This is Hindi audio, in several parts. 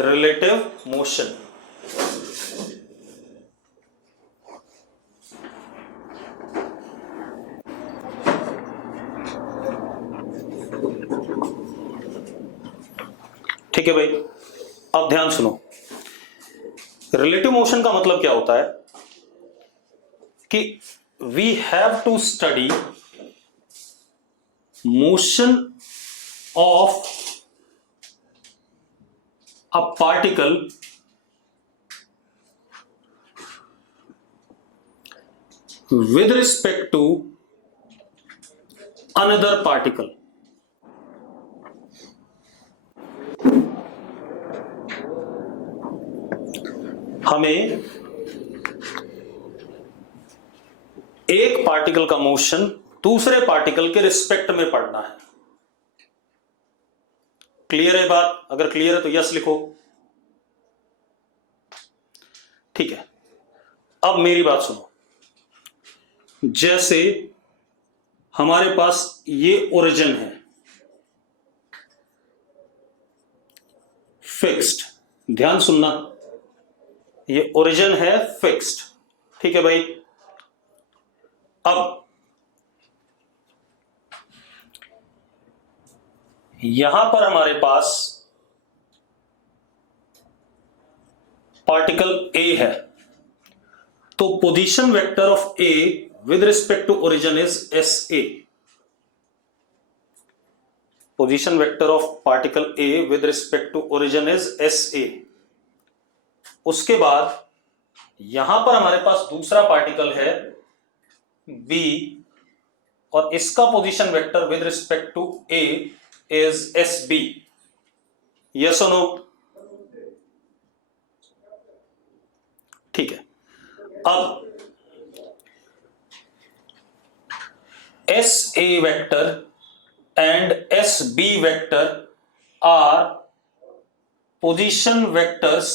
Relative motion. ठीक है भाई, अब ध्यान सुनो। रिलेटिव मोशन का मतलब क्या होता है कि we have to study motion of a particle with respect to another particle। हमें एक पार्टिकल का मोशन दूसरे पार्टिकल के रिस्पेक्ट में पढ़ना है। क्लियर है बात? अगर क्लियर है तो यस लिखो। ठीक है, अब मेरी बात सुनो। जैसे हमारे पास ये ओरिजिन है फिक्स्ड, ध्यान सुनना, ये ओरिजिन है फिक्स्ड। ठीक है भाई, अब यहां पर हमारे पास पार्टिकल ए है, तो position vector of A with respect to origin is S A. Position vector of particle A with respect to origin is S A. उसके बाद यहां पर हमारे पास दूसरा पार्टिकल है बी, और इसका position vector with respect to A is S B. Yes और नो? ठीक है, अब S A vector and S B vector are position vectors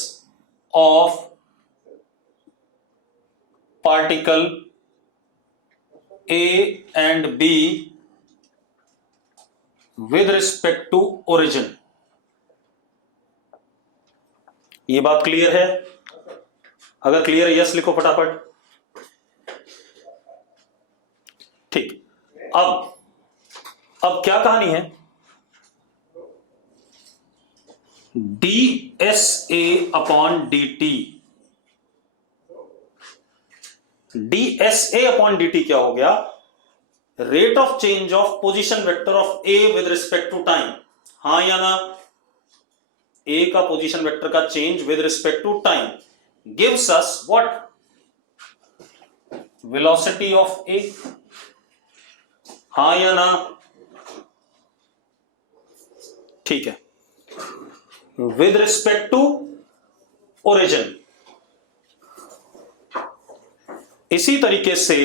of particle A and B with respect to origin. ये बात क्लियर है? अगर क्लियर है यस लिखो फटाफट। ठीक, अब क्या कहानी है? D S A upon D T. D S A upon D T क्या हो गया? Rate of change of position vector of A with respect to time. हां या ना? ए का पोजीशन वेक्टर का change with respect to time gives us what? Velocity of A. हां या ना? ठीक है, विद रिस्पेक्ट टू ओरिजिन। इसी तरीके से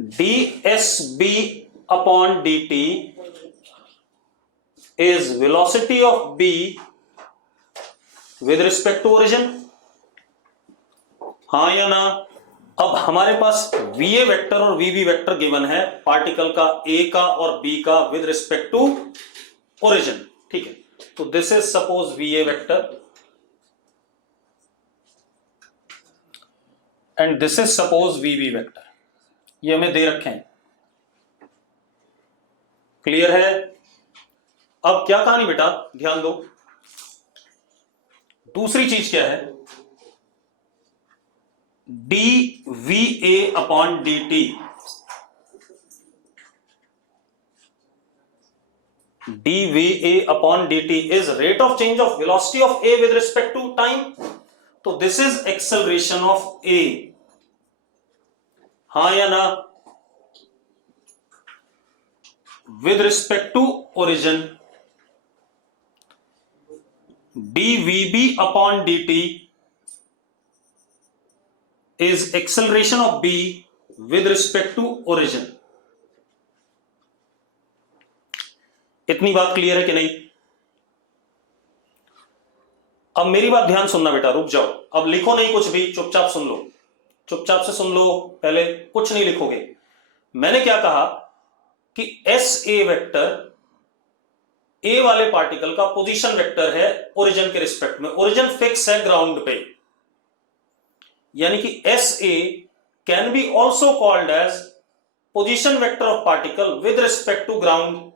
D S B upon D T is velocity of B with respect to origin. हां या ना? अब हमारे पास वी ए वेक्टर और वी बी वेक्टर गिवन है पार्टिकल का ए का और बी का विद रिस्पेक्ट टू ओरिजिन। ठीक है, तो this is suppose V A vector and this is suppose V B vector. ये हमें दे रखे हैं। क्लियर है? अब क्या कहानी बेटा, ध्यान दो। दूसरी चीज क्या है? D V A upon D T. D V A upon D T is rate of change of velocity of A with respect to time. तो this is acceleration of A. हां या ना? With respect to origin D V B upon D T is acceleration of b with respect to origin। इतनी बात क्लियर है कि नहीं? अब मेरी बात ध्यान सुनना बेटा, रुक जाओ, अब लिखो नहीं कुछ भी, चुपचाप सुन लो, चुपचाप से सुन लो, पहले कुछ नहीं लिखोगे। मैंने क्या कहा कि एस ए वेक्टर ए वाले पार्टिकल का पोजीशन वेक्टर है ओरिजिन के रिस्पेक्ट में, ओरिजिन फिक्स है ग्राउंड पे, यानी कि S A can be also called as position vector of particle with respect to ground.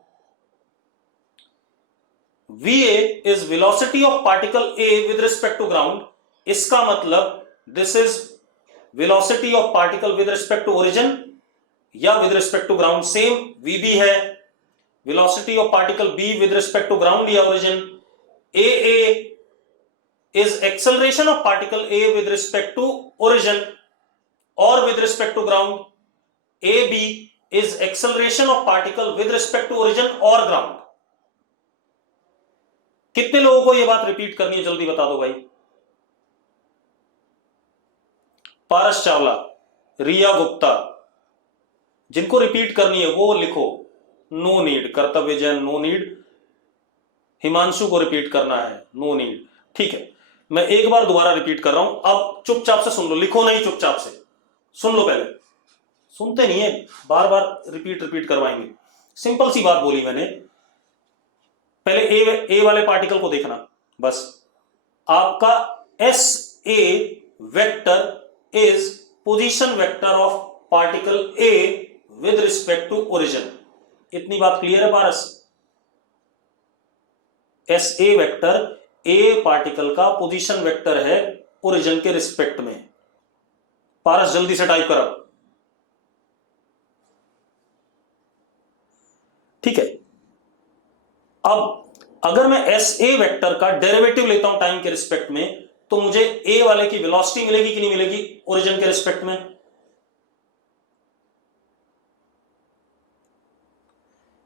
VA is velocity of particle A with respect to ground। इसका मतलब this is velocity of particle with respect to origin या with respect to ground, same VB है velocity of particle B with respect to ground या origin। AA is acceleration of particle A with respect to origin or with respect to ground। AB is acceleration of particle with respect to origin or ground। कितने लोगों को यह बात रिपीट करनी है, जल्दी बता दो भाई। पारस चावला, रिया गुप्ता, जिनको रिपीट करनी है वो लिखो, नो नीड। कर्तव्य जैन, नो नीड। हिमांशु को रिपीट करना है, नो नीड। ठीक है, मैं एक बार दोबारा रिपीट कर रहा हूं, अब चुपचाप से सुन लो, लिखो नहीं, चुपचाप से सुन लो। पहले सुनते नहीं है, बार बार रिपीट करवाएंगे। सिंपल सी बात बोली मैंने, पहले ए वाले पार्टिकल को देखना बस। आपका S A vector is position vector of particle A with respect to origin. इतनी बात क्लियर है Paras? S A vector A particle का पोजीशन वेक्टर है ओरिजिन के रिस्पेक्ट में। पारस जल्दी से टाइप करो। ठीक है, अब अगर मैं एस ए वेक्टर का डेरिवेटिव लेता हूं टाइम के रिस्पेक्ट में, तो मुझे ए वाले की वेलोसिटी मिलेगी कि नहीं मिलेगी ओरिजिन के रिस्पेक्ट में?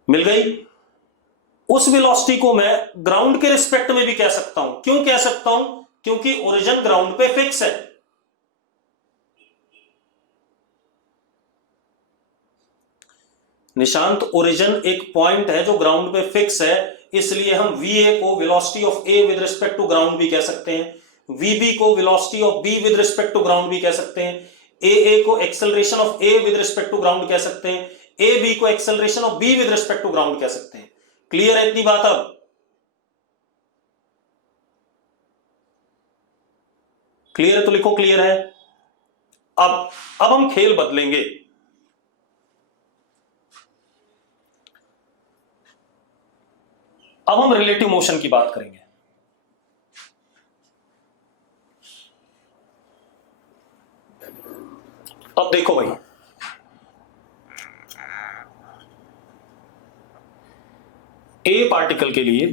मिल गई। उस वेलोसिटी को मैं ग्राउंड के रिस्पेक्ट में भी कह सकता हूं। क्यों कह सकता हूं? क्योंकि ओरिजिन ग्राउंड पे फिक्स है। निशांत, ओरिजिन एक पॉइंट है जो ग्राउंड पे फिक्स है, इसलिए हम VA को velocity of A with respect to ground भी कह सकते हैं, VB को velocity of B with respect to ground भी कह सकते हैं, AA को acceleration of A with respect to ground कह सकते हैं, AB को acceleration of B with respect to ground कह सकते हैं। क्लियर है इतनी बात? अब क्लियर है तो लिखो क्लियर है। अब हम खेल बदलेंगे। अब हम रिलेटिव मोशन की बात करेंगे। अब देखो भाई, ए पार्टिकल के लिए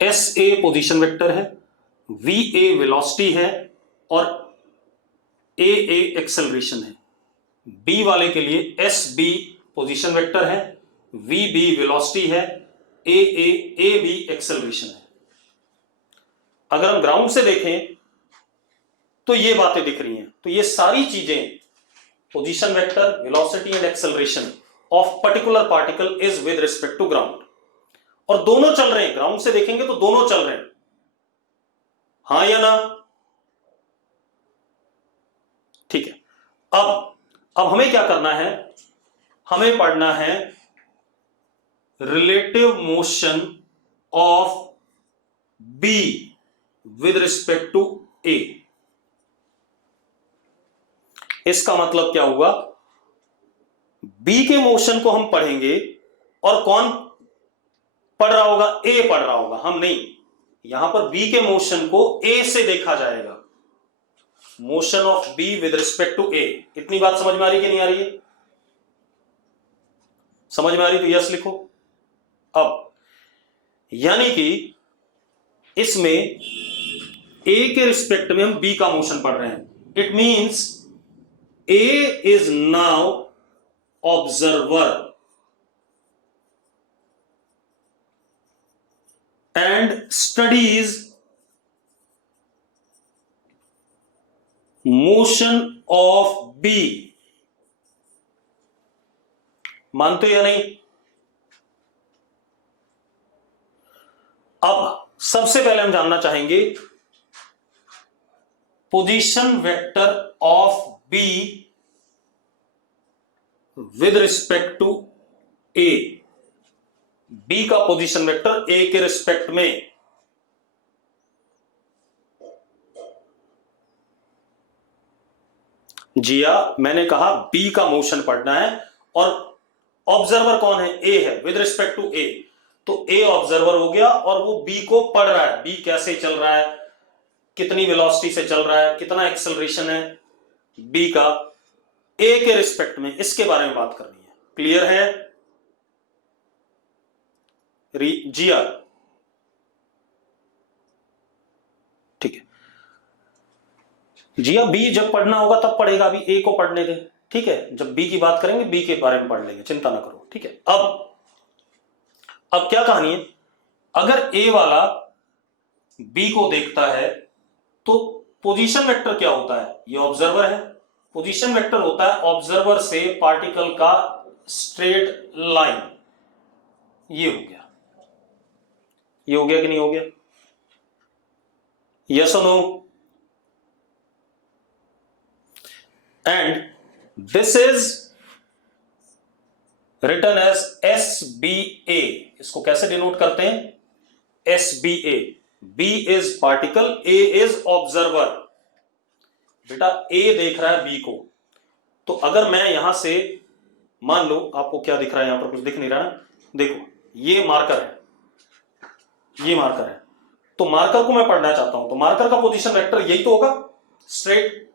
एस ए पोजीशन वेक्टर है, वी ए वेलोसिटी है और ए ए एक्सेलरेशन है। बी वाले के लिए एस बी पोजीशन वेक्टर है, वी बी वेलोसिटी है, ए बी एक्सेलरेशन है। अगर हम ग्राउंड से देखें तो ये बातें दिख रही हैं। तो ये सारी चीजें, position vector, velocity and acceleration of particular particle is with respect to ground, और दोनों चल रहे हैं। ग्राउंड से देखेंगे तो दोनों चल रहे हैं, हां या ना? ठीक है, अब हमें क्या करना है? हमें पढ़ना है relative motion of B with respect to A. इसका मतलब क्या हुआ? बी के मोशन को हम पढ़ेंगे और कौन पढ़ रहा होगा? ए पढ़ रहा होगा, हम नहीं। यहां पर बी के मोशन को ए से देखा जाएगा, motion of B with respect to A. इतनी बात समझ में आ रही कि नहीं आ रही है? समझ में आ रही तो यस लिखो। अब यानी कि इसमें ए के रिस्पेक्ट में हम बी का मोशन पढ़ रहे हैं। It means A is now observer and studies motion of B। मानते हो या नहीं? अब सबसे पहले हम जानना चाहेंगे position vector of B with respect to A। B का पोजीशन वेक्टर ए के रिस्पेक्ट में। जिया, मैंने कहा बी का मोशन पढ़ना है और ऑब्जर्वर कौन है? ए है, विद रिस्पेक्ट टू ए। तो ए ऑब्जर्वर हो गया और वो बी को पढ़ रहा है, बी कैसे चल रहा है, कितनी वेलोसिटी से चल रहा है, कितना एक्सेलरेशन है बी का ए के रिस्पेक्ट में, इसके बारे में बात करनी है। क्लियर है जिया? ठीक है जिया, बी जब पढ़ना होगा तब पढ़ेगा, अभी ए को पढ़ने दे, ठीक है? जब बी की बात करेंगे बी के बारे में पढ़ लेंगे, चिंता ना करो, ठीक है? अब क्या कहानी है, अगर ए वाला बी को देखता है तो पोजीशन वेक्टर क्या होता है? ये ऑब्जर्वर है, पोजीशन वेक्टर होता है ऑब्जर्वर से पार्टिकल का स्ट्रेट लाइन। ये हो गया, ये हो गया कि नहीं हो गया? यस और no? And this is written as SBA। इसको कैसे डिनोट करते हैं? SBA। B is particle, A is observer. बेटा A देख रहा है B को, तो अगर मैं यहां से मान लो, आपको क्या दिख रहा है? यहां पर कुछ दिख नहीं रहा ना, देखो ये मार्कर है, ये मार्कर है, तो मार्कर को मैं पढ़ना चाहता हूं, तो मार्कर का पोजीशन वेक्टर यही तो होगा, स्ट्रेट।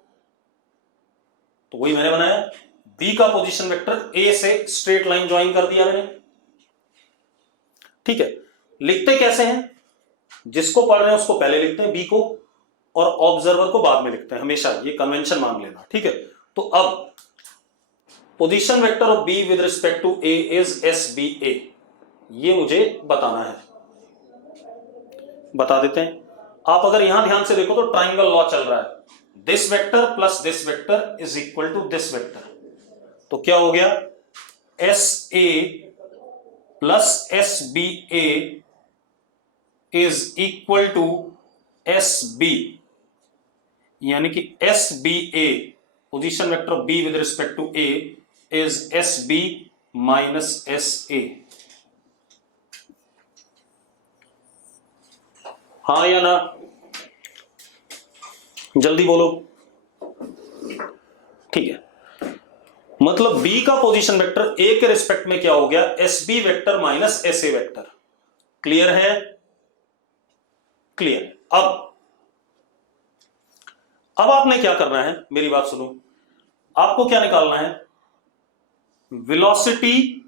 तो वही मैंने बनाया, बी का पोजीशन वेक्टर ए से स्ट्रेट लाइन ज्वाइन कर दिया मैंने, ठीक है? लिखते कैसे हैं? जिसको पढ़ रहे हैं उसको पहले लिखते हैं बी को, और ऑब्जर्वर को बाद में लिखते हैं, हमेशा ये कन्वेंशन मान लेना, ठीक है? तो अब position vector of B with respect to A is SBA, ये मुझे बताना है, बता देते हैं। आप अगर यहां ध्यान से देखो तो ट्राइंगल लॉ चल रहा है, this vector plus this vector is equal to this vector. तो क्या हो गया? SA plus SBA is equal to SB, यानी कि SBA position vector of B with respect to A is SB minus SA। हाँ या ना? जल्दी बोलो। ठीक है, मतलब बी का पोजीशन वेक्टर ए के रिस्पेक्ट में क्या हो गया? SB vector minus SA vector. Clear है? क्लियर। अब आपने क्या करना है, मेरी बात सुनो, आपको क्या निकालना है? Velocity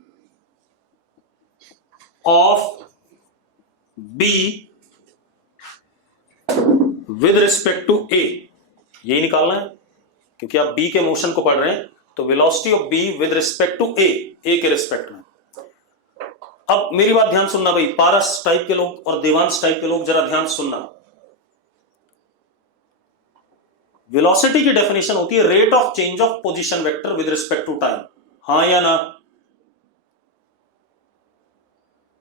of B with respect to A, यही निकालना है, क्योंकि आप बी के मोशन को पढ़ रहे हैं, तो velocity of B with respect to A के रिस्पेक्ट में। अब मेरी बात ध्यान सुनना भाई, पारस टाइप के लोग और देवांश टाइप के लोग जरा ध्यान सुनना। वेलोसिटी की डेफिनेशन होती है rate of change of position vector with respect to time. हाँ या ना?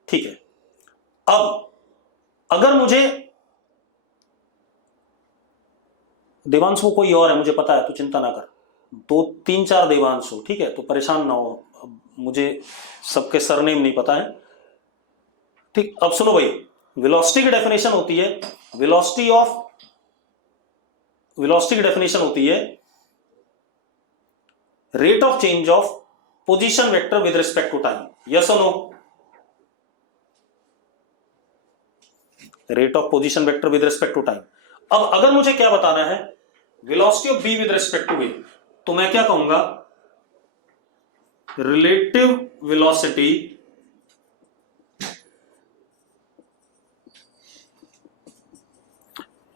ठीक है, अब अगर मुझे, देवांश वो कोई और है मुझे पता है, तो चिंता ना कर, 2-3-4 देवांश हो, ठीक है? तो परेशान ना हो, मुझे सबके सरनेम नहीं पता है, ठीक? अब सुनो भाई, वेलोसिटी की डेफिनेशन होती है, वेलोसिटी की डेफिनेशन होती है rate of change of position vector with respect to time. Yes और no? Rate of position vector with respect to time. अब अगर मुझे क्या बताना है, velocity of B with respect to A, तो मैं क्या कहूंगा? Relative velocity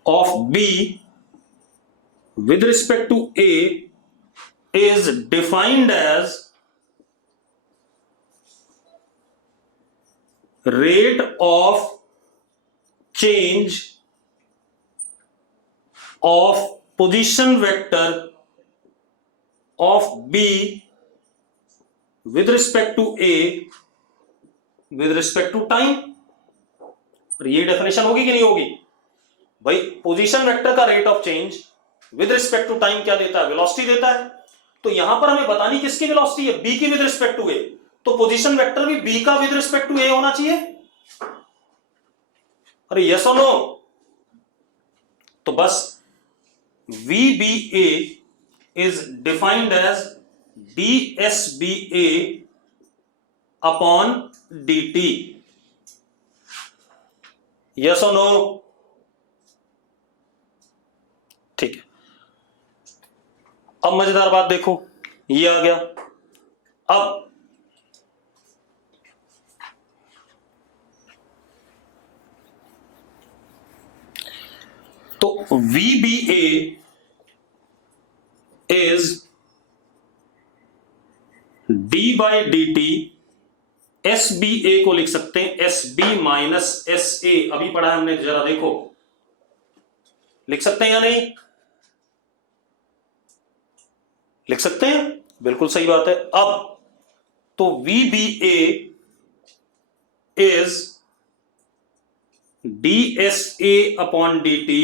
of B with respect to A is defined as rate of change of position vector of B with respect to A with respect to time. और ये डेफिनेशन होगी कि नहीं होगी भाई? पोजीशन वेक्टर का rate of change with respect to time क्या देता है? वेलोसिटी देता है। तो यहां पर हमें बतानी किसकी वेलोसिटी है? बी की विद रिस्पेक्ट टू ए। तो तो पोजीशन वेक्टर भी बी का विद रिस्पेक्ट टू ए होना चाहिए। अरे यस और नो? तो बस VBA is defined as DSBA upon DT। Yes और नो? ठीक है। अब मजेदार बात देखो, ये आ गया। अब तो VBA is D by DT। SBA को लिख सकते हैं SB माइनस SA। अभी पढ़ा है हमने, जरा देखो, लिख सकते हैं या नहीं? लिख सकते हैं, बिल्कुल सही बात है। अब तो VBA is DSA upon DT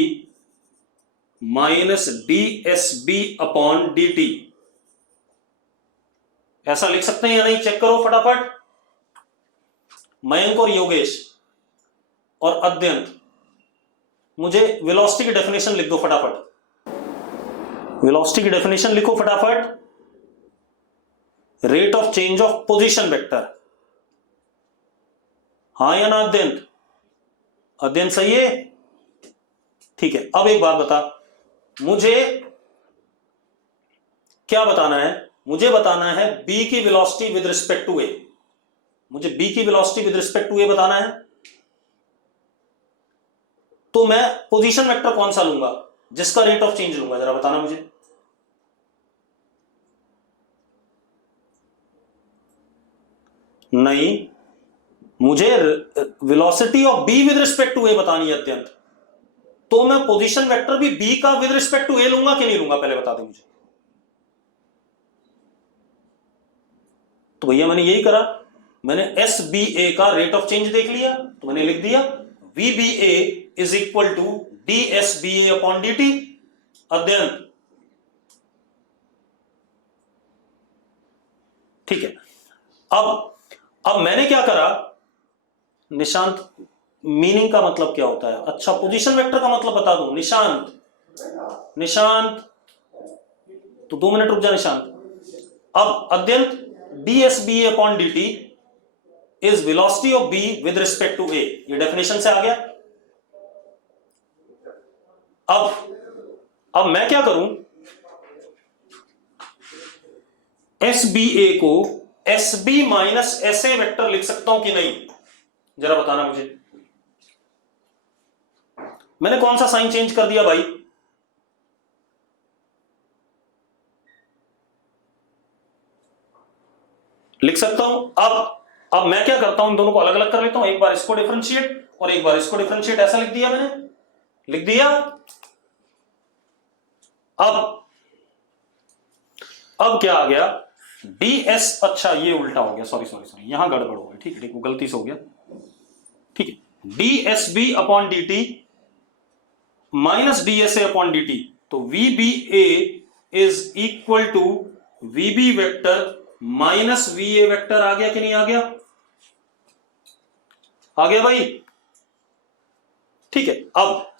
minus DSB upon DT। ऐसा लिख सकते हैं या नहीं? चेक करो फटाफट। मयंक और योगेश और अद्यंत, मुझे वेलोसिटी की डेफिनेशन लिख दो फटाफट। वेलोसिटी की डेफिनेशन लिखो फटाफट। Rate of change of position vector. हाँ या ना अद्यंत? अद्यंत सही है? ठीक है। अब एक बात बता, मुझे क्या बताना है? मुझे बताना है बी की वेलोसिटी विद रिस्पेक्ट टू ए। मुझे बी की वेलोसिटी विद रिस्पेक्ट टू ए बताना है। तो मैं पोजीशन वेक्टर कौन सा लूंगा जिसका रेट ऑफ चेंज लूंगा, जरा बताना मुझे। नहीं, मुझे velocity of B with respect to A बतानी है अत्यंत। तो मैं पोजीशन वेक्टर भी बी का विद रिस्पेक्ट टू ए लूंगा कि नहीं लूंगा, पहले बता दे मुझे। तो भैया मैंने यही करा, मैंने SBA का रेट ऑफ चेंज देख लिया, तो मैंने लिख दिया VBA is equal to DSBA upon DT। अध्ययन ठीक है। अब मैंने क्या करा, निशांत मीनिंग का मतलब क्या होता है? अच्छा, पोजीशन वेक्टर का मतलब बता दूं। निशांत तो 2 मिनट रुक जा निशांत। अब अत्यंत DSBA upon DT is velocity of B with respect to A। ये डेफिनेशन से आ गया। अब मैं क्या करूं, SBA को SB माइनस SA वेक्टर लिख सकता हूं कि नहीं, जरा बताना मुझे। मैंने कौन सा साइन चेंज कर दिया भाई? लिख सकता हूं। अब मैं क्या करता हूं, इन दोनों को अलग अलग कर लेता हूं। एक बार इसको डिफरेंशिएट और एक बार इसको डिफरेंशिएट। ऐसा लिख दिया मैंने, लिख दिया। अब क्या आ गया? DS, अच्छा ये उल्टा हो गया, सॉरी यहां गड़बड़ हो गई। ठीक है, गलती से हो गया। ठीक है, DSB upon DT minus DSA upon DT। तो VBA is equal to VB vector minus VA vector. आ गया कि नहीं आ गया? आ गया भाई? ठीक है। अब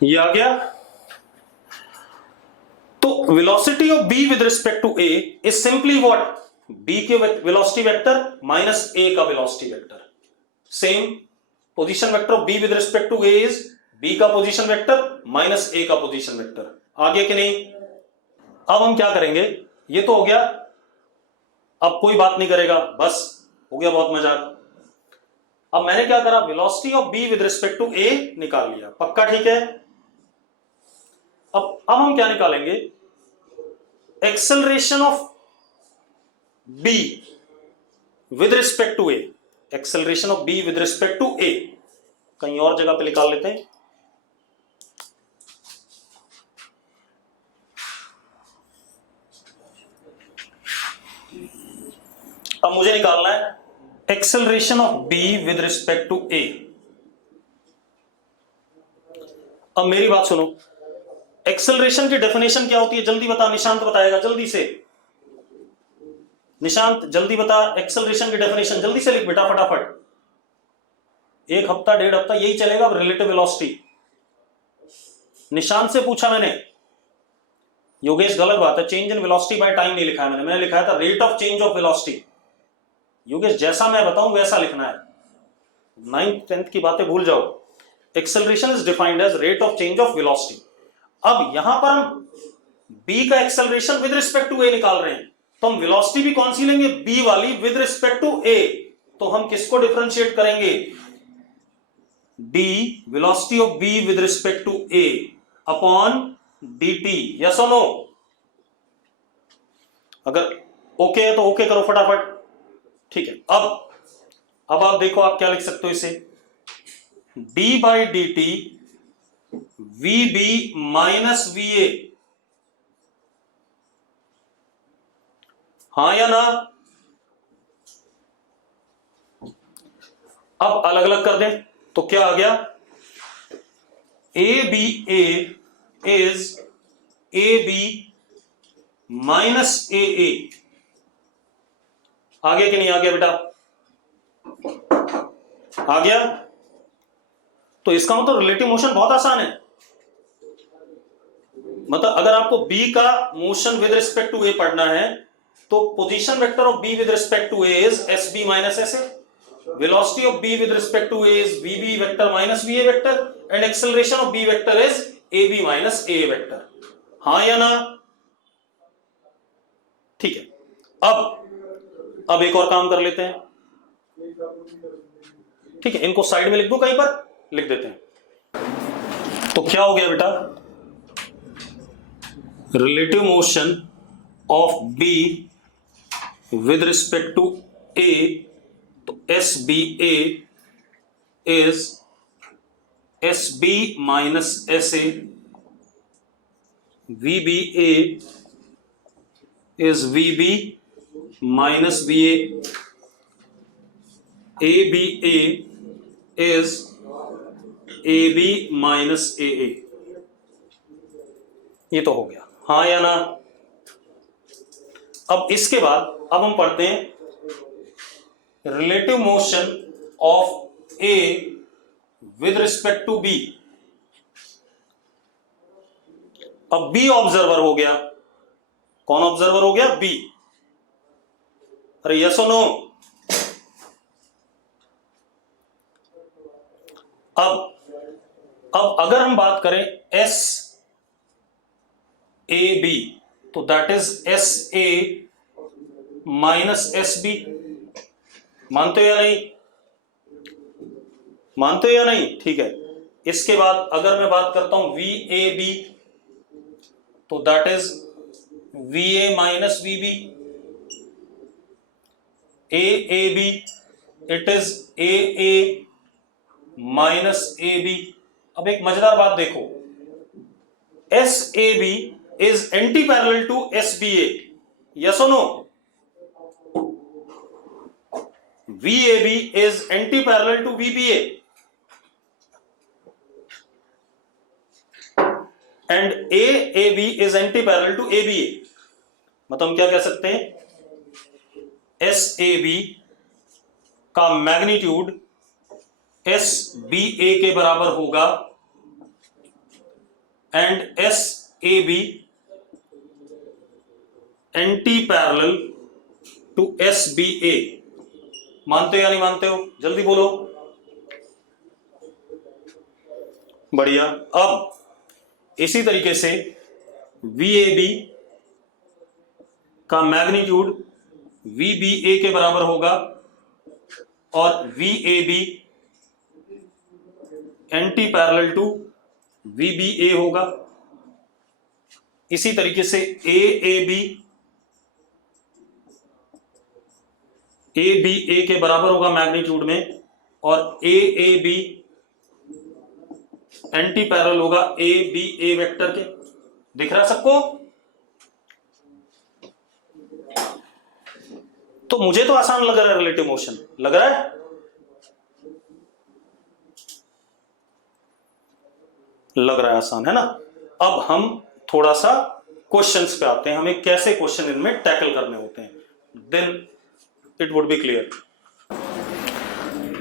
ये आ गया। तो velocity of B with respect to A is simply what? B के वेलोसिटी वेक्टर माइनस A का velocity vector. Same position vector of B with respect to A is B का पोजीशन वेक्टर माइनस A का पोजीशन वेक्टर। आ गया कि नहीं? अब हम क्या करेंगे, ये तो हो गया, अब कोई बात नहीं करेगा, बस हो गया बहुत मजाक। अब मैंने क्या करा, velocity of B with respect to A निकाल लिया। पक्का ठीक है? अब हम क्या निकालेंगे, acceleration of B with respect to A। Acceleration of B with respect to A कहीं और जगह पे निकाल लेते हैं। अब मुझे निकालना है acceleration of B with respect to A. अब मेरी बात सुनो, एक्सेलरेशन की डेफिनेशन क्या होती है? जल्दी बता, निशांत बताएगा जल्दी से। निशांत जल्दी बता, एक्सेलरेशन की डेफिनेशन जल्दी से लिख बेटा फटाफट। एक हफ्ता डेढ़ हफ्ता यही चलेगा। अब रिलेटिव वेलोसिटी निशांत से पूछा मैंने। योगेश गलत बात है, change in velocity by time नहीं लिखा है मैंने लिखा था rate of change of velocity. Yogesh जैसा मैं बताऊं वैसा लिखना है, 9th 10th की बातें भूल जाओ। Acceleration is defined as rate of change of velocity. अब यहां पर हम b का acceleration with respect to a निकाल रहे हैं, तो हम वेलोसिटी भी कौन सी लेंगे? b वाली विद रिस्पेक्ट टू a। तो हम किसको डिफरेंशिएट करेंगे? d velocity of b with respect to a upon dt। Yes और नो? अगर ओके है तो ओके करो फटाफट। ठीक है, अब आप देखो आप क्या लिख सकते हो इसे, d by D T vb minus va। हाँ या ना? अब अलग अलग कर दें तो क्या आ गया? ab a is ab minus aa। आ गया कि नहीं आ गया बेटा? आ गया। तो इसका मतलब रिलेटिव मोशन बहुत आसान है। मतलब अगर आपको b का motion with respect to a पढ़ना है तो position vector of b with respect to a is sb minus sa, velocity of b with respect to a is vb vector minus va vector and acceleration of b vector is ab minus a vector। हाँ या ना? ठीक है, अब एक और काम कर लेते हैं। ठीक है, इनको साइड में लिख दो, कहीं पर लिख देते हैं। तो क्या हो गया बेटा? Relative motion of b with respect to a, तो SBA is SB minus SA, VBA is VB minus VA, ABA is AB minus AA। ये तो हो गया, हाँ या ना? अब इसके बाद अब हम पढ़ते हैं relative motion of A with respect to B। अब B ऑब्जर्वर हो गया। कौन ऑब्जर्वर हो गया? B। अरे यस और नो? अब अगर हम बात करें एस ए बी, तो that is S A minus S B. मानते हो या नहीं? मानते हो या नहीं? ठीक है, इसके बाद अगर मैं बात करता हूं वी ए बी, तो that is V A minus V B. A B, it is A A minus A B. अब एक मजेदार बात देखो, S A B is anti parallel to S B A. Yes और no? VAB is anti-parallel to VBA and AAB is anti-parallel to ABA। मतलब हम क्या कह सकते हैं? SAB का मैग्नीट्यूड SBA के बराबर होगा and SAB antiparallel to SBA। मानते हो या नहीं मानते हो? जल्दी बोलो। बढ़िया। अब इसी तरीके से VAB का मैग्नीट्यूड VBA के बराबर होगा और VAB anti parallel to VBA होगा। इसी तरीके से ABA के बराबर होगा मैग्नीट्यूड में और AAB एंटी पैरेलल होगा ABA वेक्टर के। दिख रहा सबको? तो मुझे तो आसान लग रहा है रिलेटिव मोशन, लग रहा है? लग रहा है आसान, है ना? अब हम थोड़ा सा क्वेश्चंस पे आते हैं, हमें कैसे क्वेश्चन इनमें टैकल करने होते हैं, then it would be clear.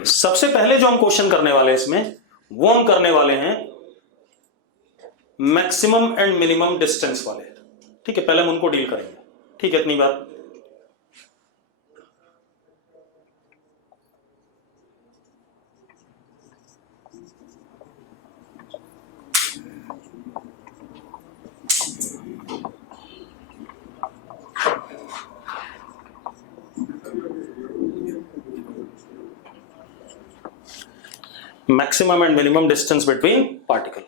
सबसे पहले जो हम क्वेश्चन करने वाले हैं इसमें, वो हम करने वाले हैं मैक्सिमम एंड मिनिमम डिस्टेंस वाले। ठीक है, पहले हम उनको डील करेंगे। ठीक है, इतनी बात। Maximum and minimum distance between particle.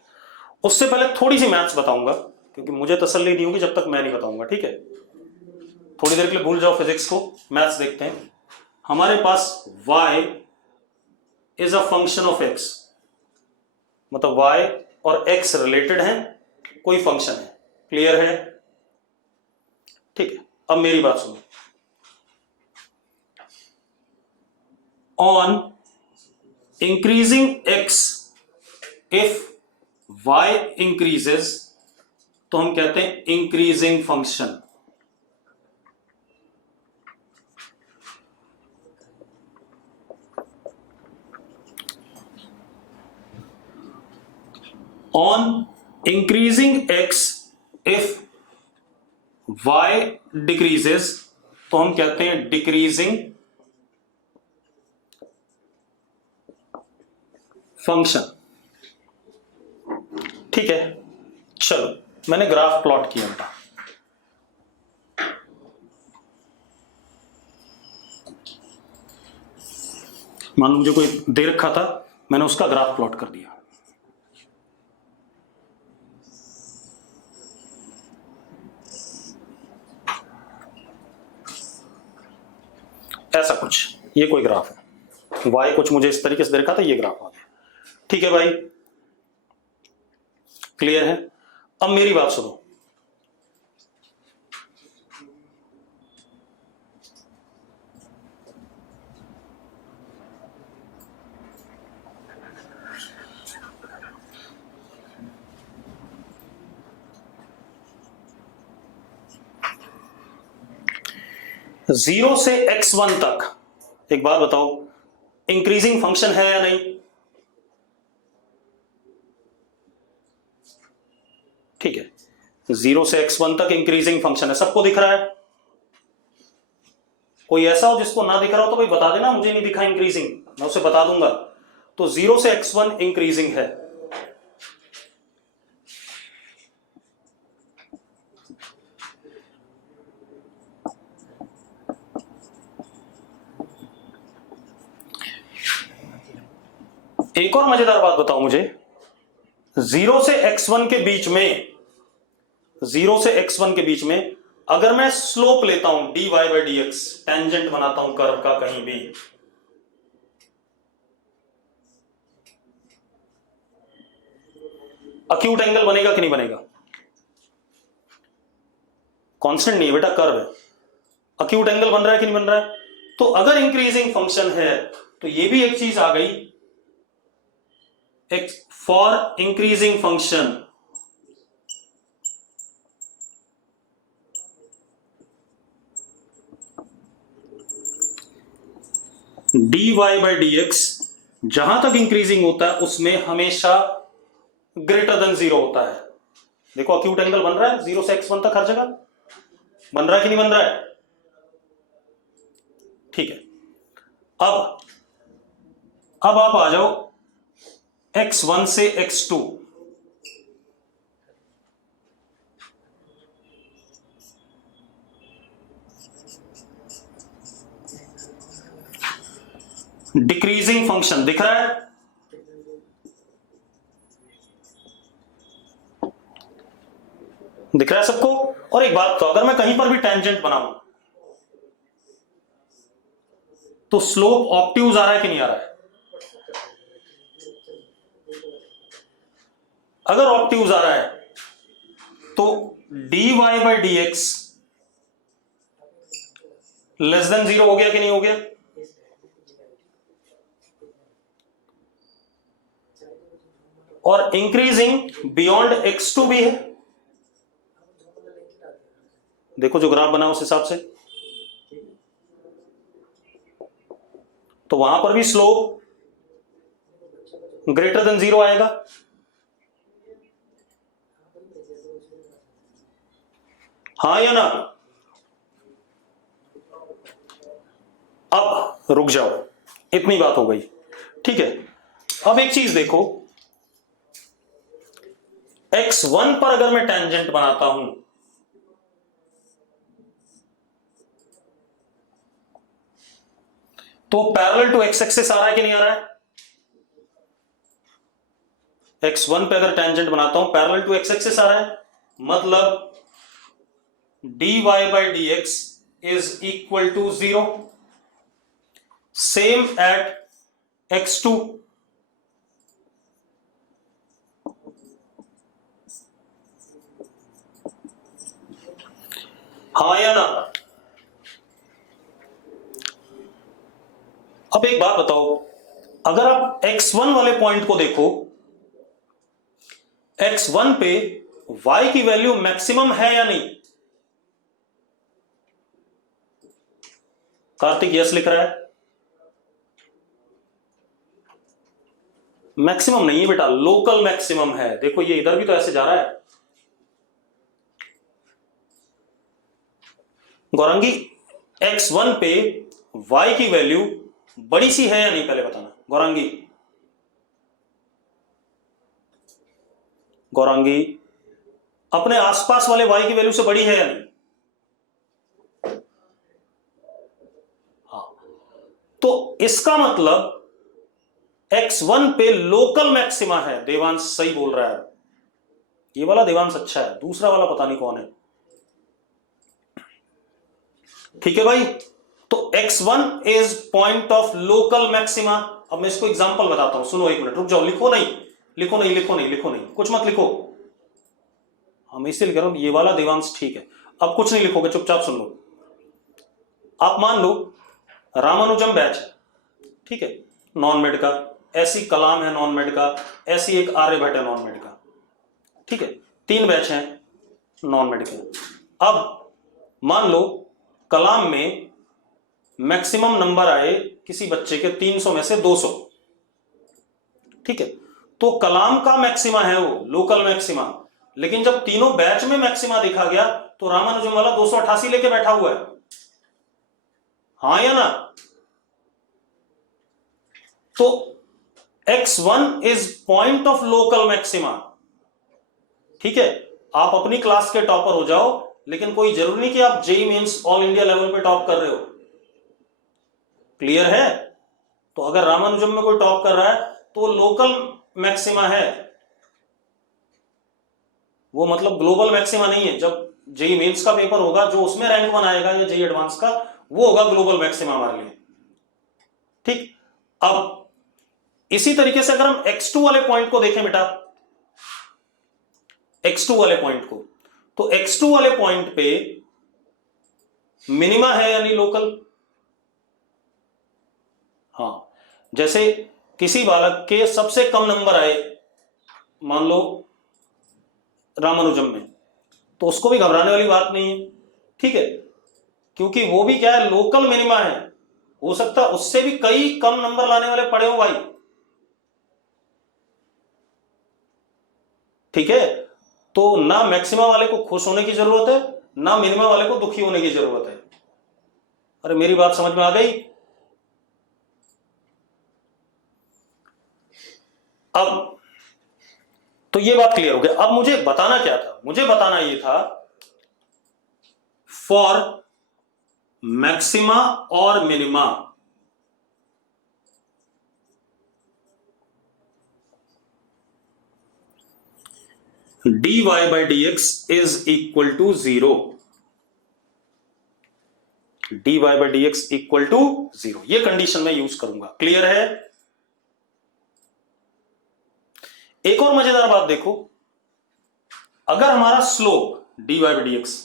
उससे पहले थोड़ी सी मैथ्स बताऊंगा, क्योंकि मुझे तसल्ली नहीं होगी जब तक मैं नहीं बताऊंगा। ठीक है, थोड़ी देर के लिए भूल जाओ फिजिक्स को, मैथ्स देखते हैं। हमारे पास y is a function of x, मतलब y और x रिलेटेड है, कोई फंक्शन है। क्लियर है? ठीक है, अब मेरी बात सुनो। On increasing x if y increases, तो हम कहते हैं increasing function. On increasing x if y decreases, तो हम कहते हैं डिक्रीजिंग फंक्शन। ठीक है, चलो मैंने ग्राफ प्लॉट किया था। मान लो मुझे कोई दे रखा था, मैंने उसका ग्राफ प्लॉट कर दिया। ऐसा कुछ, ये कोई ग्राफ है, y कुछ मुझे इस तरीके से दे रखा था, ये ग्राफ आ गया। ठीक है भाई, क्लियर है? अब मेरी बात सुनो। जीरो से x1 तक एक बात बताओ, इंक्रीजिंग फंक्शन है या नहीं? ठीक है, 0 से x1 तक इंक्रीजिंग फंक्शन है, सबको दिख रहा है? कोई ऐसा हो जिसको ना दिख रहा हो तो भाई बता देना, मुझे नहीं दिखा इंक्रीजिंग, मैं उसे बता दूंगा। तो 0 से x1 इंक्रीजिंग है। एक और मजेदार बात बताओ मुझे, 0 से x1 के बीच में, 0 से x1 के बीच में अगर मैं स्लोप लेता हूं dy by dx, टेंजेंट बनाता हूं कर्व का कहीं भी, अक्यूट एंगल बनेगा कि नहीं बनेगा? कांस्टेंट नहीं है बेटा, कर्व है, अक्यूट एंगल बन रहा है कि नहीं बन रहा है? तो अगर इंक्रीजिंग फंक्शन है तो ये भी एक चीज आ गई, एक for increasing function dy by dx जहां तक इंक्रीजिंग होता है उसमें हमेशा ग्रेटर देन 0 होता है। देखो अक्यूट एंगल बन रहा है 0 से x1 तक, हर जगह बन रहा है कि नहीं बन रहा है? ठीक है, अब आप आ जाओ x1 से x2। डिक्रीजिंग फंक्शन दिख रहा है? दिख रहा है सबको? और एक बात तो, अगर मैं कहीं पर भी टेंजेंट बनाऊं तो स्लोप ऑब्ट्यूज आ रहा है कि नहीं आ रहा है? अगर ऑब्ट्यूज आ रहा है तो dy by dx less than 0 हो गया कि नहीं हो गया? और इंक्रीजिंग बियॉन्ड x2 भी है। देखो जो ग्राफ बना उस हिसाब से, तो वहां पर भी स्लोप ग्रेटर देन 0 आएगा। हाँ या ना? अब रुक जाओ, इतनी बात हो गई, ठीक है। अब एक चीज देखो, x1 पर अगर मैं टेंजेंट बनाता हूं तो पैरेलल टू x एक्सिस आ रहा है कि नहीं आ रहा है? x1 पे अगर टेंजेंट बनाता हूं पैरेलल टू x एक्सिस आ रहा है, मतलब dy by dx is equal to 0, same at x2। हाँ या ना? अब एक बात बताओ, अगर आप x1 वाले पॉइंट को देखो, x1 पे y की वैल्यू मैक्सिमम है या नहीं? कार्तिक यस लिख रहा है। मैक्सिमम नहीं है बेटा, लोकल मैक्सिमम है। देखो ये इधर भी तो ऐसे जा रहा है। गौरंगी x1 पे y की वैल्यू बड़ी सी है या नहीं, पहले बताना। गौरंगी, गौरंगी अपने आसपास वाले y की वैल्यू से बड़ी है या नहीं? हाँ, तो इसका मतलब x1 पे लोकल मैक्सिमा है। देवांश सही बोल रहा है, ये वाला देवांश अच्छा है, दूसरा वाला पता नहीं कौन है। ठीक है भाई, तो x1 is point of local maxima. अब मैं इसको एग्जांपल बताता हूं, सुनो एक मिनट, रुक जाओ, लिखो नहीं, लिखो नहीं, लिखो नहीं, लिखो नहीं, कुछ मत लिखो। हम इससे लिख रहा हूं ये वाला देवांश ठीक है। अब कुछ नहीं लिखोगे, चुपचाप सुन लो। आप मान लो रामानुजम बैच है, ठीक है, नॉन मेड का, ऐसी कलाम है नॉन मेड का, ऐसी एक आर्यभट्ट है नॉन मेड का, ठीक है, 3 बैच हैं नॉन मेड के। अब मान लो कलाम में मैक्सिमम नंबर आए किसी बच्चे के 300 में से 200, ठीक है, तो कलाम का मैक्सिमा है वो, लोकल मैक्सिमा। लेकिन जब तीनों बैच में मैक्सिमा देखा गया तो रामानुजम वाला 288 लेके बैठा हुआ है। हाँ या ना? तो x1 is point of local maxima. ठीक है, आप अपनी क्लास के टॉपर हो जाओ, लेकिन कोई जरूरी नहीं कि आप JEE mains all India level पे टॉप कर रहे हो। क्लियर है? तो अगर रामानुजम में कोई टॉप कर रहा है तो लोकल मैक्सिमा है वो, मतलब ग्लोबल मैक्सिमा नहीं है। जब जेई मेंस का पेपर होगा, जो उसमें रैंक 1 आएगा या जेई एडवांस का, वो होगा ग्लोबल मैक्सिमा हमारे लिए। ठीक, अब इसी तरीके से अगर हम x2 वाले पॉइंट को देखें बेटा, x2 वाले पॉइंट को, तो x2 वाले पॉइंट पे मिनिमा है यानी लोकल। हाँ, जैसे किसी बालक के सबसे कम नंबर आए मान लो रामानुजम में, तो उसको भी घबराने वाली बात नहीं है, ठीक है, क्योंकि वो भी क्या है, लोकल मिनिमा है। हो सकता है उससे भी कई कम नंबर लाने वाले पड़े हो भाई, ठीक है। तो ना मैक्सिमा वाले को खुश होने की जरूरत है, ना मिनिमा वाले को दुखी होने की जरूरत है। अरे मेरी बात समझ में आ गई? अब तो ये बात क्लियर हो गया। अब मुझे बताना क्या था? मुझे बताना ये था फॉर मैक्सिमा और minima dy by dx is equal to 0, dy by dx equal to 0, ये कंडीशन में यूज करूंगा। क्लियर है? एक और मजेदार बात देखो, अगर हमारा slope dy by dx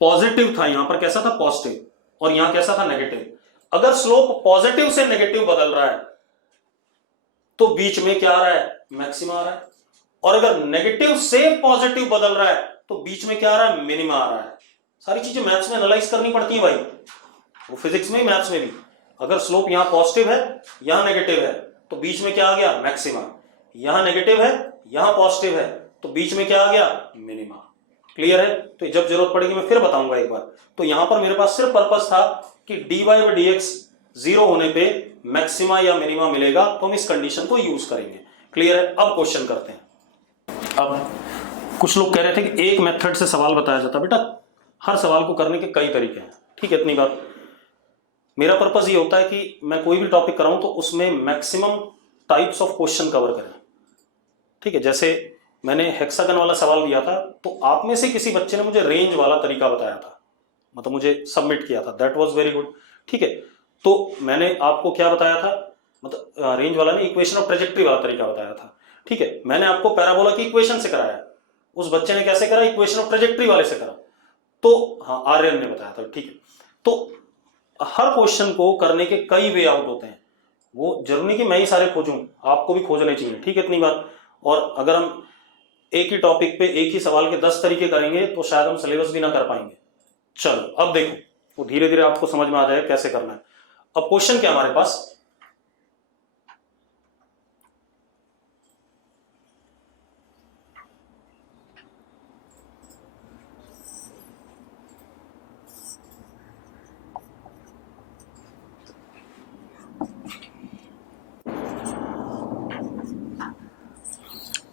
positive था, यहां पर कैसा था, पॉजिटिव, और यहां कैसा था, नेगेटिव। अगर स्लोप पॉजिटिव से नेगेटिव बदल रहा है तो बीच में क्या आ रहा है, मैक्सिमा आ रहा है, और अगर नेगेटिव से पॉजिटिव बदल रहा है तो बीच में क्या आ रहा है, मिनिमा आ रहा है। सारी चीजें मैथ्स में एनालाइज करनी पड़ती है भाई, वो फिजिक्स में ही मैथ्स में भी। अगर स्लोप यहां पॉजिटिव है यहां नेगेटिव है तो बीच में क्या आ गया, मैक्सिमा। यहां नेगेटिव है यहां पॉजिटिव है तो बीच में क्या आ गया, मिनिमा। क्लियर है? तो जब जरूरत पड़ेगी मैं फिर बताऊंगा एक बार। तो यहां पर मेरे पास सिर्फ पर्पस था कि dy बाई dx जीरो होने पे मैक्सिमा या मिनिमा मिलेगा, तो हम इस कंडीशन को यूज करेंगे। क्लियर है? अब क्वेश्चन करते हैं। अब कुछ लोग कह रहे थे कि एक मेथड से सवाल बताया जाता, बेटा हर सवाल को करने के कई तरीके हैं, ठीक है, इतनी बात। मेरा पर्पस ये होता है कि मैं कोई भी टॉपिक कराऊं तो उसमें maximum types of question cover करें, ठीक है। जैसे मैंने हेक्सागन वाला सवाल दिया था तो आप में से किसी बच्चे ने मुझे रेंज वाला तरीका बताया था, मतलब मुझे सबमिट किया था, दैट वाज वेरी गुड, ठीक है। तो मैंने आपको क्या बताया था, मतलब रेंज वाला नहीं, इक्वेशन ऑफ ट्रेजेक्ट्री वाला तरीका बताया था, ठीक है। मैंने आपको पैराबोला की इक्वेशन से कराया, उस बच्चे ने कैसे करा, इक्वेशन ऑफ ट्रेजेक्ट्री वाले से करा। तो हाँ, आर्यन ने बताया था, ठीक है। तो हर क्वेश्चन को करने के कई वे आउट होते हैं, वो जरूरी नहीं कि मैं ही सारे खोजूं, आपको भी खोजने चाहिए, ठीक है, इतनी बात। और अगर हम एक ही टॉपिक पे एक ही सवाल के 10 तरीके करेंगे तो शायद हम सिलेबस भी ना कर पाएंगे। चलो अब देखो, वो धीरे धीरे आपको समझ में आ जाएगा कैसे करना है। अब क्वेश्चन क्या हमारे पास,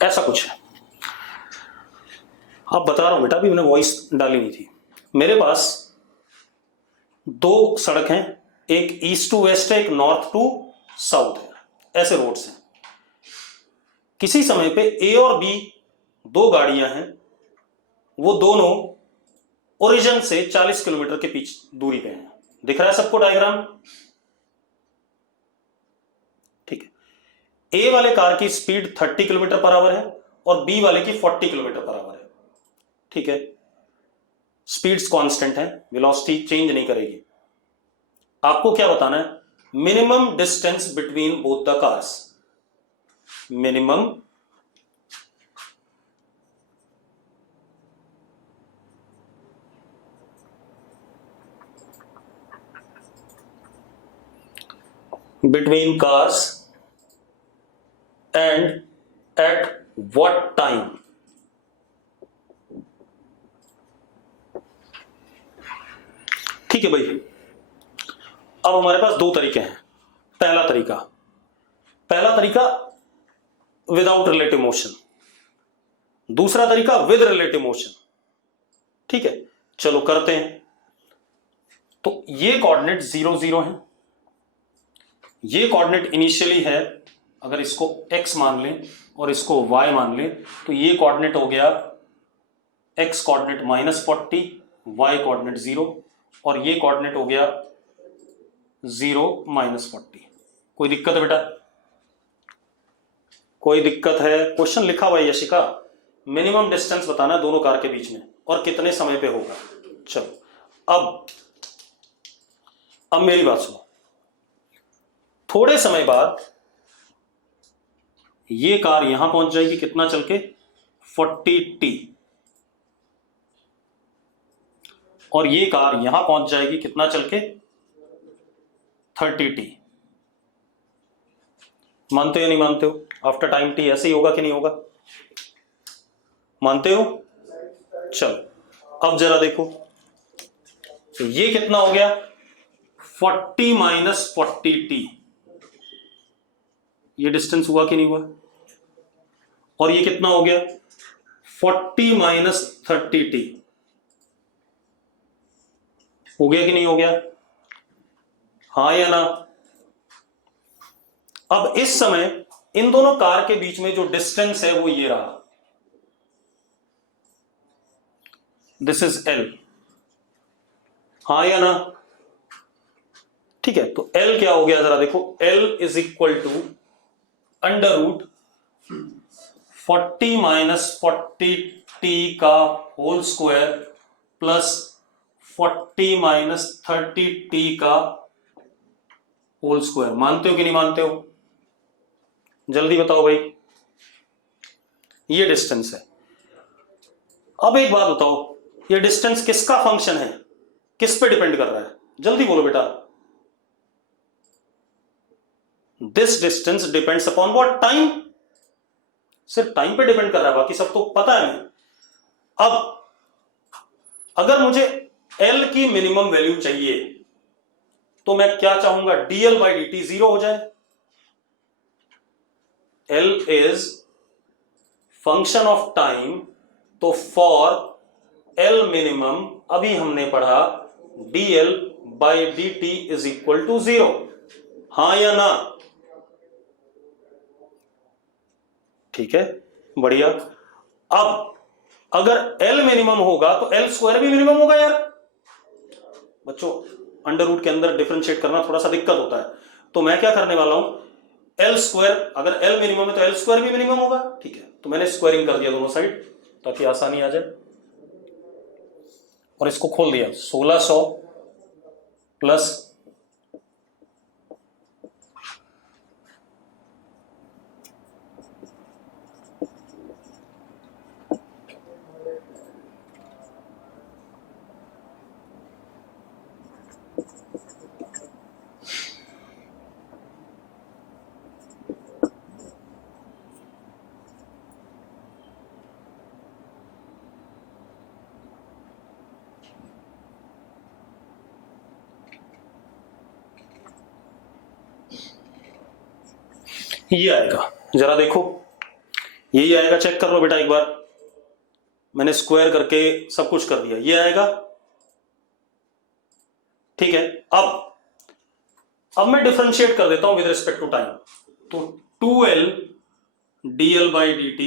ऐसा कुछ है। अब बता रहा हूं बेटा, अभी मैंने वॉइस डाली नहीं थी। मेरे पास दो सड़क हैं, एक ईस्ट टू वेस्ट है, एक नॉर्थ टू साउथ है, ऐसे रोड्स हैं। किसी समय पे ए और बी दो गाड़ियां हैं, वो दोनों ओरिजिन से 40 किलोमीटर के पीछे दूरी पे हैं। दिख रहा है सबको डायग्राम? ठीक है। ए वाले कार की स्पीड 30 किलोमीटर पर आवर है और बी वाले की 40 किलोमीटर पर आवर है, ठीक है। स्पीड्स कांस्टेंट है, वेलोसिटी चेंज नहीं करेगी। आपको क्या बताना है, minimum distance between both the cars. Minimum between cars and at what time। ठीक है भाई। अब हमारे पास दो तरीके हैं। पहला तरीका विदाउट रिलेटिव मोशन, दूसरा तरीका विद रिलेटिव मोशन, ठीक है। चलो करते हैं। तो ये कोऑर्डिनेट 0 0 है, ये कोऑर्डिनेट इनिशियली है, अगर इसको x मान लें और इसको y मान लें तो ये कोऑर्डिनेट हो गया x कोऑर्डिनेट -40, y कोऑर्डिनेट 0, और ये कोऑर्डिनेट हो गया 0 -40। कोई दिक्कत है बेटा? कोई दिक्कत है? क्वेश्चन लिखा हुआ है यशिका, मिनिमम डिस्टेंस बताना है दोनों कार के बीच में और कितने समय पे होगा। चलो अब मेरी बात सुनो। थोड़े समय बाद ये कार यहां पहुंच जाएगी, कितना चल के, 40t, और ये कार यहां पहुंच जाएगी कितना चल के, 30t। मानते हो नहीं मानते हो? आफ्टर टाइम t ऐसे ही होगा कि नहीं होगा? मानते हो? चलो अब जरा देखो, तो ये कितना हो गया, 40 माइनस 40t, ये डिस्टेंस हुआ कि नहीं हुआ? और ये कितना हो गया, 40 माइनस 30t, हो गया कि नहीं हो गया? हाँ या ना? अब इस समय इन दोनों कार के बीच में जो डिस्टेंस है वो ये रहा, दिस इज L, हाँ या ना? ठीक है, तो L क्या हो गया जरा देखो, L is equal to under root 40 minus 40t का whole square plus 40 minus 30t का होल स्क्वायर। मानते हो कि नहीं मानते हो? जल्दी बताओ भाई। ये डिस्टेंस है। अब एक बात बताओ, ये डिस्टेंस किसका फंक्शन है, किस पे डिपेंड कर रहा है? जल्दी बोलो बेटा। This distance depends upon what? Time. सिर्फ टाइम पे डिपेंड कर रहा है, बाकी सब तो पता है हमें। अब अगर मुझे L की मिनिमम वैल्यू चाहिए तो मैं क्या चाहूंगा? dl बाई dt जीरो हो जाए। L is function of time, तो फॉर L मिनिमम अभी हमने पढ़ा dl by dt is equal to zero. हां या ना? ठीक है, बढ़िया। अब अगर L मिनिमम होगा तो L स्क्वायर भी मिनिमम होगा यार। बच्चों, अंडर रूट के अंदर डिफरेंशिएट करना थोड़ा सा दिक्कत होता है, तो मैं क्या करने वाला हूं, L स्क्वायर, अगर L मिनिमम है तो L स्क्वायर भी मिनिमम होगा। ठीक है, तो मैंने स्क्वायरिंग कर दिया दोनों साइड ताकि आसानी आ जाए, और इसको खोल दिया। 1600 प्लस ये आएगा, जरा देखो, यही आएगा, चेक कर लो बेटा एक बार। मैंने स्क्वायर करके सब कुछ कर दिया, ये आएगा। ठीक है, अब मैं डिफरेंशिएट कर देता हूं विद रिस्पेक्ट टू टाइम। तो 2L dl by dt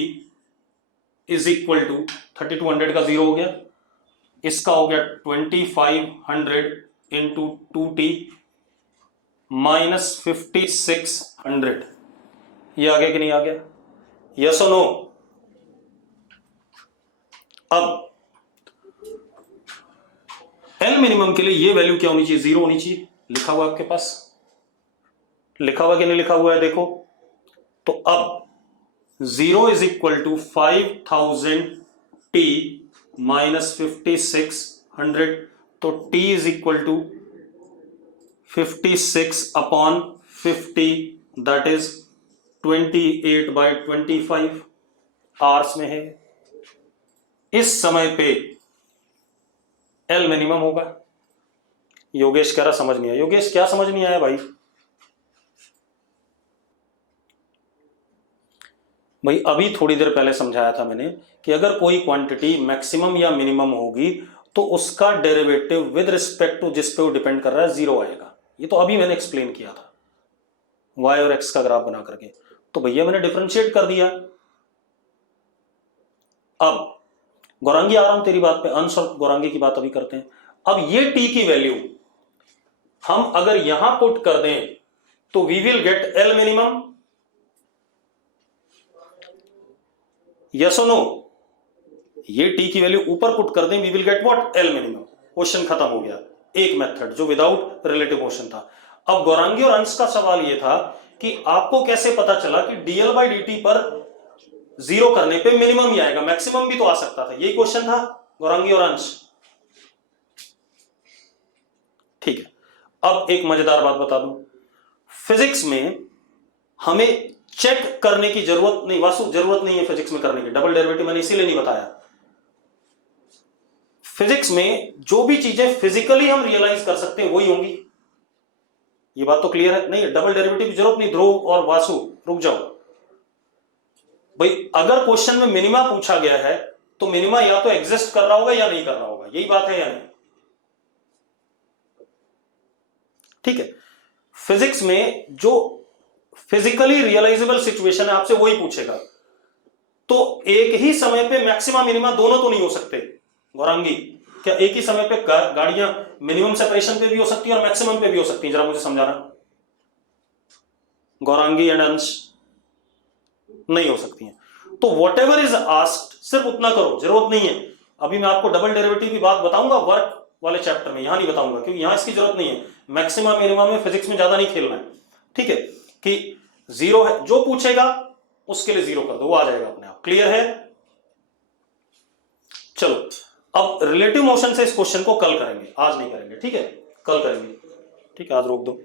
is equal to 3200 का जीरो हो गया, इसका हो गया 2500 इंटू 2t माइनस 5600। ये आ गया कि नहीं आ गया? यस और नो? अब L मिनिमम के लिए ये वैल्यू क्या होनी चाहिए? जीरो होनी चाहिए। लिखा हुआ आपके पास, लिखा हुआ कि नहीं लिखा हुआ है? देखो तो अब 0 is equal to 5000t minus 5600, तो t इज इक्वल टू 56 upon 50, that is 28 by 25 hours में है। इस समय पे L मिनिमम होगा। योगेश कह रहा समझ नहीं आया। योगेश क्या समझ नहीं आया भाई? भाई अभी थोड़ी देर पहले समझाया था मैंने कि अगर कोई क्वांटिटी मैक्सिमम या मिनिमम होगी तो उसका डेरिवेटिव विद रिस्पेक्ट टू जिस पे वो डिपेंड कर रहा है जीरो आएगा। ये तो अभी मैंने एक्सप्लेन किया था y और x का ग्राफ बना करके। तो भैया मैंने डिफरेंशिएट कर दिया। अब गौरांगी आ रहा हूं तेरी बात पे, अंश और गौरांगी की बात अभी करते हैं। अब ये t की वैल्यू हम अगर यहां पुट कर दें तो we will get L minimum. Yes और नो? ये t की वैल्यू ऊपर पुट कर दें, we will get what? L minimum. Question खत्म हो गया। एक मेथड जो विदाउट रिलेटिव मोशन था। अब गौरांगी और अंश का सवाल यह था कि आपको कैसे पता चला कि dl बाई dt पर जीरो करने पे मिनिमम ही आएगा, मैक्सिमम भी तो आ सकता था। यही क्वेश्चन था गौरांगी और अंश। ठीक है, अब एक मजेदार बात बता दूं, फिजिक्स में हमें चेक करने की जरूरत नहीं, वासु जरूरत नहीं है फिजिक्स में करने की। डबल डेरिवेटिव मैंने इसीलिए नहीं बताया। फिजिक्स में जो भी चीजें फिजिकली हम रियलाइज कर सकते हैं वही होंगी। ये बात तो क्लियर है? नहीं, डबल डेरिवेटिव की जरूरत नहीं। ध्रुव और वासु रुक जाओ भाई। अगर क्वेश्चन में मिनिमा पूछा गया है तो मिनिमा या तो एग्जिस्ट कर रहा होगा या नहीं कर रहा होगा। यही बात है या नहीं? ठीक है, फिजिक्स में जो फिजिकली रियलाइजेबल सिचुएशन है आपसे वही पूछेगा। तो एक ही समय पे मैक्सिमम मिनिमा दोनों तो नहीं हो सकते गौरांगी। क्या एक ही समय पे गाड़ियां मिनिमम सेपरेशन पे भी हो सकती है और मैक्सिमम पे भी हो सकती है? जरा मुझे समझाना गौरांगी एंड अंश। नहीं हो सकती हैं। तो व्हाटएवर इज आस्क्ड सिर्फ उतना करो, जरूरत नहीं है। अभी मैं आपको डबल डेरिवेटिव की बात बताऊंगा, वर्क वाले चैप्टर में, यहां नहीं बताऊंगा क्योंकि यहां इसकी जरूरत नहीं है, मैक्सिमम मिनिमम में फिजिक्स में ज्यादा नहीं खेलना है, ठीक है, कि जीरो है, जो पूछेगा उसके लिए जीरो कर दो, वो आ जाएगा अपने आप। क्लियर है? चलो अब रिलेटिव मोशन से इस क्वेश्चन को कल करेंगे, आज नहीं करेंगे, ठीक है, कल करेंगे, ठीक है, आज रोक दो।